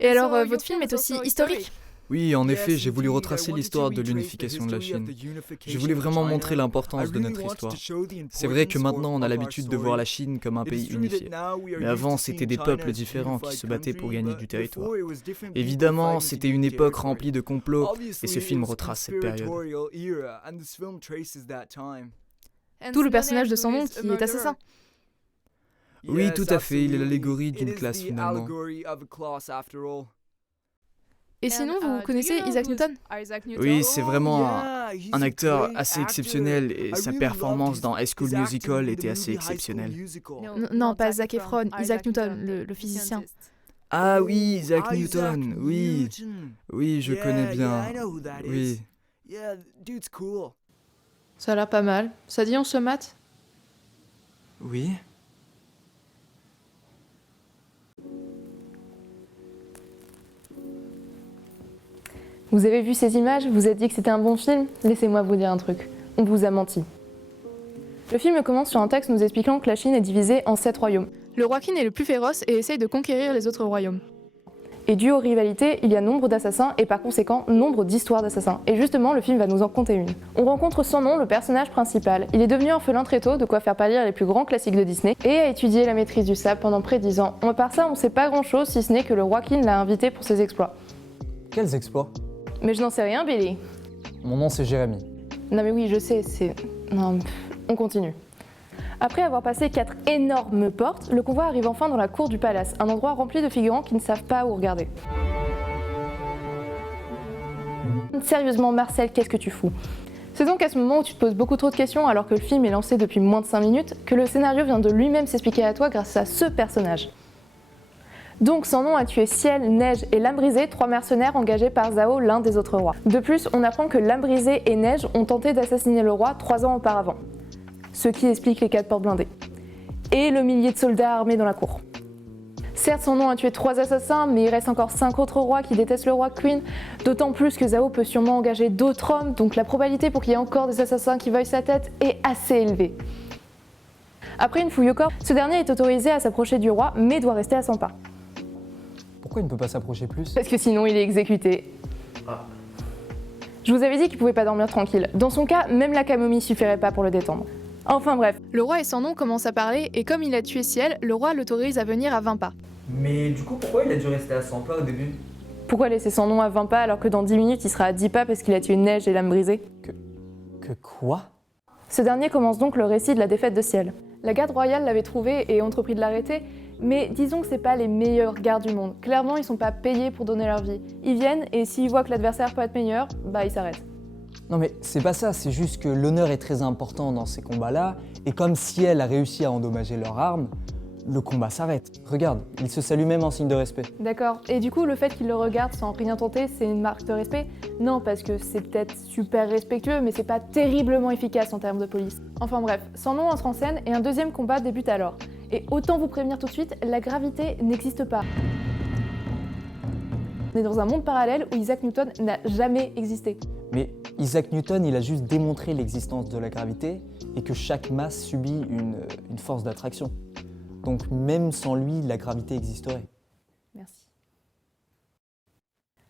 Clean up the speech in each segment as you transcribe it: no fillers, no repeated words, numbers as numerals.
Et alors, votre film est aussi historique? Oui, en effet, j'ai voulu retracer l'histoire de l'unification de la Chine. Je voulais vraiment montrer l'importance de notre histoire. C'est vrai que maintenant on a l'habitude de voir la Chine comme un pays unifié. Mais avant, c'était des peuples différents qui se battaient pour gagner du territoire. Évidemment, c'était une époque remplie de complots, et ce film retrace cette période. D'où le personnage de Son Nom qui est assassin. Oui, tout à fait, il est l'allégorie d'une classe finalement. Et sinon, vous connaissez Isaac Newton? Oui, c'est vraiment un acteur assez exceptionnel et sa performance dans High School Musical était assez exceptionnelle. Non, pas Zac Efron, Isaac Newton, le physicien. Ah oui, Isaac Newton, oui. Oui, je connais bien. Oui. Ça a l'air pas mal. Ça dit on se mate? Oui. Vous avez vu ces images, vous êtes dit que c'était un bon film? Laissez-moi vous dire un truc. On vous a menti. Le film commence sur un texte nous expliquant que la Chine est divisée en 7 royaumes. Le roi Qin est le plus féroce et essaye de conquérir les autres royaumes. Et dû aux rivalités, il y a nombre d'assassins et par conséquent nombre d'histoires d'assassins. Et justement, le film va nous en conter une. On rencontre Son Nom, le personnage principal. Il est devenu orphelin très tôt, de quoi faire pâlir les plus grands classiques de Disney, et a étudié la maîtrise du sabre pendant près de 10 ans. À part ça, on sait pas grand chose si ce n'est que le roi Qin l'a invité pour ses exploits. Quels exploits? Mais je n'en sais rien, Billy. Mon nom c'est Jérémy. Non mais oui, je sais, c'est... Non, on continue. Après avoir passé 4 énormes portes, le convoi arrive enfin dans la cour du palace, un endroit rempli de figurants qui ne savent pas où regarder. Sérieusement, Marcel, qu'est-ce que tu fous? C'est donc à ce moment où tu te poses beaucoup trop de questions alors que le film est lancé depuis moins de 5 minutes que le scénario vient de lui-même s'expliquer à toi grâce à ce personnage. Donc Son Nom a tué Ciel, Neige et Lame Brisée, 3 mercenaires engagés par Zhao, l'un des autres rois. De plus, on apprend que Lame Brisée et Neige ont tenté d'assassiner le roi 3 ans auparavant. Ce qui explique les 4 portes blindées. Et le millier de soldats armés dans la cour. Certes, Son Nom a tué 3 assassins, mais il reste encore 5 autres rois qui détestent le roi Qin, d'autant plus que Zhao peut sûrement engager d'autres hommes, donc la probabilité pour qu'il y ait encore des assassins qui veuillent sa tête est assez élevée. Après une fouille au corps, ce dernier est autorisé à s'approcher du roi, mais doit rester à 100 pas. Pourquoi il ne peut pas s'approcher plus? Parce que sinon il est exécuté. Je vous avais dit qu'il pouvait pas dormir tranquille. Dans son cas, même la camomille suffirait pas pour le détendre. Enfin bref, le roi et Son Nom commencent à parler et comme il a tué Ciel, le roi l'autorise à venir à 20 pas. Mais du coup, pourquoi il a dû rester à 100 pas au début? Pourquoi laisser Son Nom à 20 pas alors que dans 10 minutes il sera à 10 pas parce qu'il a tué Neige et Lame Brisée? Que quoi? Ce dernier commence donc le récit de la défaite de Ciel. La garde royale l'avait trouvé et entrepris de l'arrêter, mais disons que c'est pas les meilleurs gardes du monde. Clairement, ils sont pas payés pour donner leur vie. Ils viennent et s'ils voient que l'adversaire peut être meilleur, bah ils s'arrêtent. Non mais c'est pas ça, c'est juste que l'honneur est très important dans ces combats-là, et comme Ciel a réussi à endommager leur arme, le combat s'arrête. Regarde, il se salue même en signe de respect. D'accord. Et du coup, le fait qu'il le regarde sans rien tenter, c'est une marque de respect? Non, parce que c'est peut-être super respectueux, mais c'est pas terriblement efficace en termes de police. Enfin bref, Son Nom entre en scène et un deuxième combat débute alors. Et autant vous prévenir tout de suite, la gravité n'existe pas. On est dans un monde parallèle où Isaac Newton n'a jamais existé. Mais Isaac Newton, il a juste démontré l'existence de la gravité et que chaque masse subit une force d'attraction. Donc même sans lui, la gravité existerait. Merci.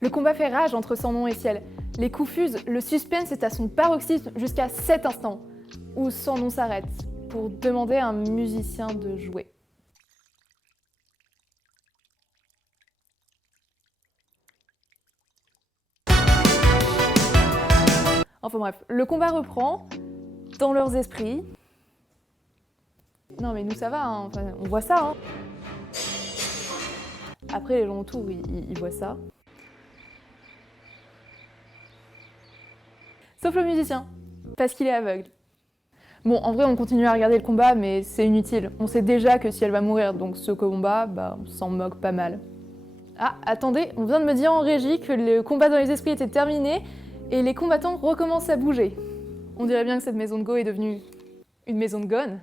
Le combat fait rage entre Son Nom et Ciel. Les coups fusent, le suspense est à son paroxysme jusqu'à cet instant, où Son Nom s'arrête pour demander à un musicien de jouer. Enfin bref, le combat reprend dans leurs esprits. Non mais nous ça va, hein. Enfin, on voit ça. Hein. Après les gens autour, ils voient ça. Sauf le musicien, parce qu'il est aveugle. Bon, en vrai, on continue à regarder le combat, mais c'est inutile. On sait déjà que si elle va mourir, donc ce combat, bah, on s'en moque pas mal. Ah, attendez, on vient de me dire en régie que le combat dans les esprits était terminé et les combattants recommencent à bouger. On dirait bien que cette maison de Go est devenue une maison de Gone.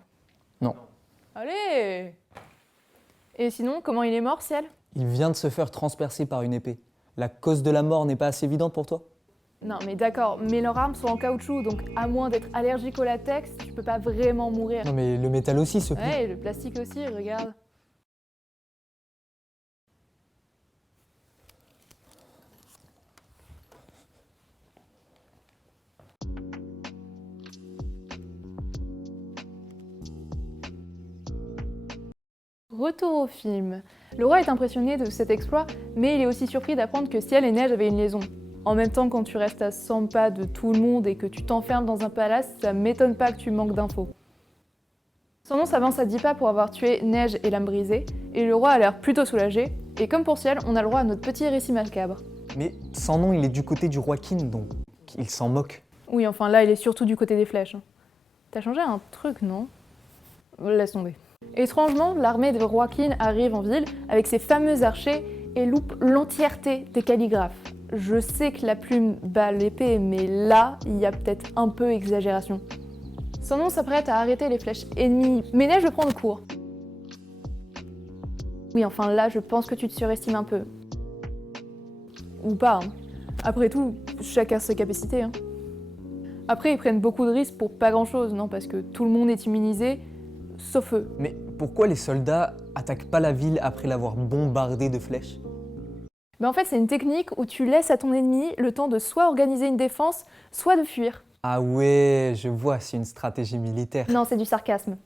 Non. Allez! Et sinon, comment il est mort, Ciel? Il vient de se faire transpercer par une épée. La cause de la mort n'est pas assez évidente pour toi? Non, mais d'accord, mais leurs armes sont en caoutchouc, donc à moins d'être allergique au latex, tu peux pas vraiment mourir. Non mais le métal aussi se plie. Ouais, et le plastique aussi, regarde. Retour au film. Le roi est impressionné de cet exploit, mais il est aussi surpris d'apprendre que Ciel et Neige avaient une liaison. En même temps, quand tu restes à 100 pas de tout le monde et que tu t'enfermes dans un palace, ça m'étonne pas que tu manques d'infos. Sandon s'avance à 10 pas pour avoir tué Neige et Lame Brisée, et le roi a l'air plutôt soulagé, et comme pour Ciel, on a le droit à notre petit récit macabre. Mais sans nom, il est du côté du roi Kin, donc il s'en moque. Oui, enfin là, il est surtout du côté des flèches. T'as changé un truc, non? Laisse tomber. Étrangement, l'armée de Joaquin arrive en ville avec ses fameux archers et loupe l'entièreté des calligraphes. Je sais que la plume bat l'épée, mais là, il y a peut-être un peu exagération. Sandon s'apprête à arrêter les flèches ennemies, mais Neige le prend de court. Oui, enfin là, je pense que tu te surestimes un peu. Ou pas, hein. Après tout, chacun ses capacités. Hein. Après, ils prennent beaucoup de risques pour pas grand-chose, non? Parce que tout le monde est immunisé, sauf eux. Mais pourquoi les soldats attaquent pas la ville après l'avoir bombardée de flèches? Mais en fait, c'est une technique où tu laisses à ton ennemi le temps de soit organiser une défense, soit de fuir. Ah ouais, je vois, c'est une stratégie militaire. Non, c'est du sarcasme.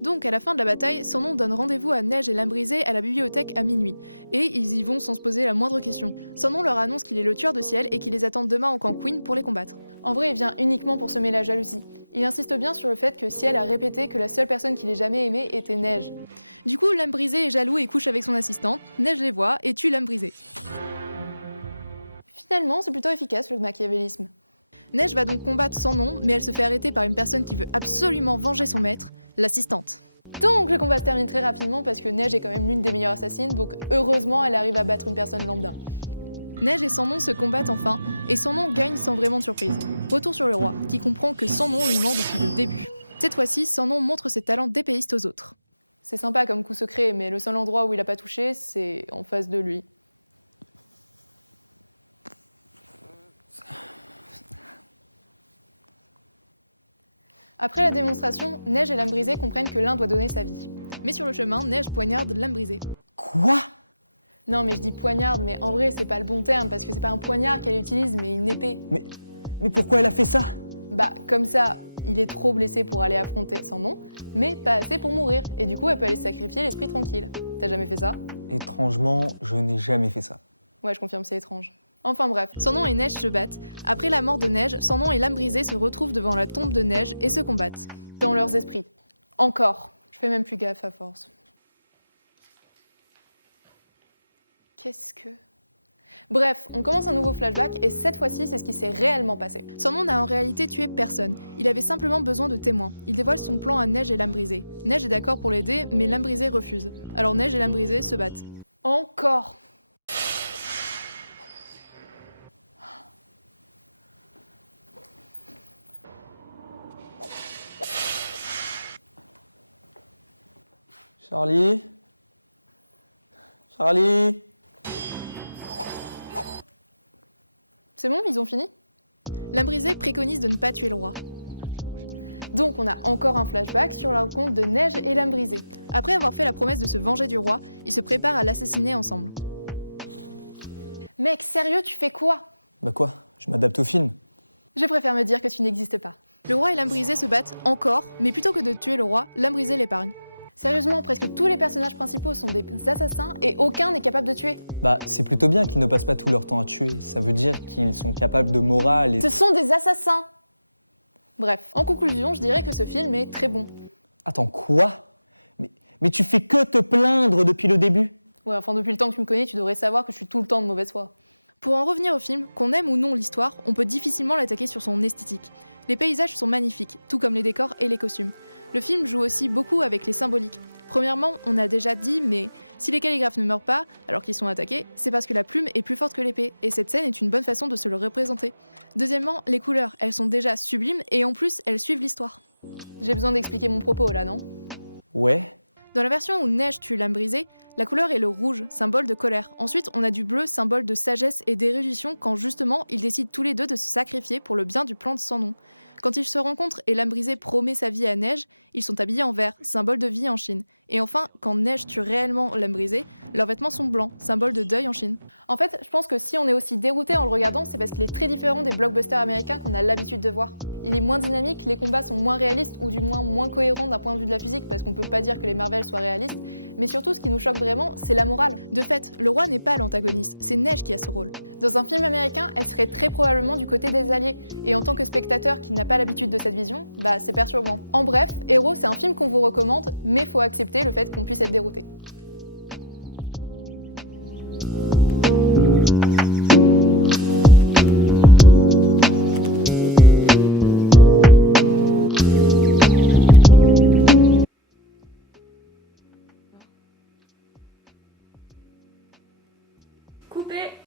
Donc, à la fin de la bataille, Sandon donne rendez-vous à Neige et Lame Brisée à la bibliothèque à minuit. Et ils y vont sans se poser la moindre question. Sandon leur annonce qu'il est le tueur de Ciel et qu'il les attend demain au camp Queen pour les combattre. En vrai, il vient uniquement pour semer la jalousie. Il insiste bien sur le fait que Ciel a répété que la seule personne qu'il ait jamais aimée était Neige. Du coup, Lame Brisée est jaloux et couche avec son assistante, Neige les voit et tue Lame Brisée. Finalement, c'est plutôt efficace le machiavélisme. Neige va donc combattre Sandon, mais elle se fait arrêter par une personne qui veut absolument venger son maître, l'assistante. Donc le combat se termine très rapidement parce que Neige est quand même l'une des meilleures assassines, donc heureusement elle arrive à battre une personne lambda. Neige et Sandon se combattent enfin, et Sandon gagne sans vraiment de surprise. Retour sur le roi, qui comprend que Sandon lui ment depuis le début. Cette fois-ci, Sandon montre ses talents d'épéiste aux autres. C'est sympa comme coup secret, mais le seul endroit où il a pas touché, c'est en face de lui. Après la démonstration, Neige et Lame Brisée comprennent que l'un doit donner sa vie. Mais sur le chemin, Neige poignarde Lame Brisée. Quoi? Non mais je dis poignarde, mais en vrai c'est pas le bon terme, parce que c'est pas un poignard qu'elle utilise, mais une épée. Mais pourquoi elle a fait ça? Bah comme ça, il est trop blessé pour aller affronter Sandon, mais pas assez pour mourir, et du coup elle peut aller se sacrifier l'esprit tranquille. T'as jamais fait ça? Étrangement, je n'ai jamais fait ça. Ouais, je confirme, c'est étrange. Enfin bref, Sandon et Neige se battent. Après la mort de Neige, Sandon et Lame Brisée se retrouvent devant la tombe de Neige et se combattent. Dans leurs esprits. Encore. Je fais même plus gaffe à force. Qu'est-ce que... Bref, on commence un nouveau flashback et cette fois-ci, c'est ce qui s'est réellement passé. Sandon n'a en réalité tué personne. Il avait simplement besoin de témoins. Il dévoile son plan à Neige et Lame Brisée. Neige est d'accord pour l'aider, mais Lame Brisée refuse. Alors Neige et Lame Brisée se battent. Encore. Charlie? Charlie? C'est bon, ils ont fini? Lame Brisée préconise de ne pas tuer le roi. Donc on a encore un flashback sur la rencontre de Neige et Lame Brisée. Après avoir fait la promesse de se venger du roi, ils se préparent à l'assassiner ensemble. Mec, sérieux, tu fais quoi? Bah quoi? Je m'adapte au film. Je préfère me dire que tu n'existes pas. Le roi et Lame Brisée se battent encore, mais plutôt que de tuer le roi, Lame Brisée l'épargne. Sérieusement, presque tous les personnages principaux sont des assassins et aucun n'est capable de tuer. Bah, c'est plutôt bien qu'ils ne passent pas tout leur temps à tuer. Ça veut dire qu'ils sont capables de morale et... Ce sont des assassins! Bref, en conclusion, je dirais que ce film est très bon. Attends, quoi? Mais tu fais que te plaindre depuis le début? Ouais, enfin depuis le temps que tu me connais, tu devrais savoir que je suis tout le temps de mauvaise foi. Pour en revenir au film, qu'on aime ou non l'histoire, on peut difficilement l'attaquer sur son esthétique. Les paysages sont magnifiques, tout comme les décors et les costumes. Le film joue aussi beaucoup avec les symboliques. Premièrement, on a déjà dit, mais si les calligraphes ne meurent pas, alors qu'ils sont attaqués, c'est parce que la plume est plus forte que l'épée, et cette scène est une bonne façon de se le représenter. Deuxièmement, les couleurs, elles sont déjà sublimes, et en plus, elles suivent l'histoire. J'ai besoin d'expliquer mon propos là, non? Ouais. Dans la version où Neige tue Lame Brisée, la couleur est le rouge, symbole de colère. Ensuite, on a du bleu, symbole de sagesse et d'érudition, quand justement, ils décident tous les deux de se sacrifier pour le bien du plan de Sandon. Quand ils se rencontrent et Lame Brisée promet sa vie à Neige, ils sont habillés en vert, symbole de vie en Chine. Et enfin, quand Neige tue réellement l'homme brisé, leurs vêtements sont blancs, symbole de deuil en Chine. En fait, je pense que si on est aussi dérouté en le regardant, c'est parce qu'il est très différent des blockbusters américains qu'on a l'habitude de voir. Il est moins dynamique, les combats sont moins réalistes ou du moins cohérents d'un point de vue de la physique parce qu'on peut pas dire que les Marvel soient réalistes, mais surtout ce qui nous choque vraiment, c'est la morale. De fait, le roi n'est pas l'antagoniste, c'est Neige qui a ce rôle. Dans un film américain, elle serait très probablement du côté des alliés, et en tant que spectateur qui n'a pas l'habitude de cette vision, c'est perturbant. En bref, Héros, c'est un film qu'on vous recommande, mais faut accepter le fait qu'on puisse être dérouté.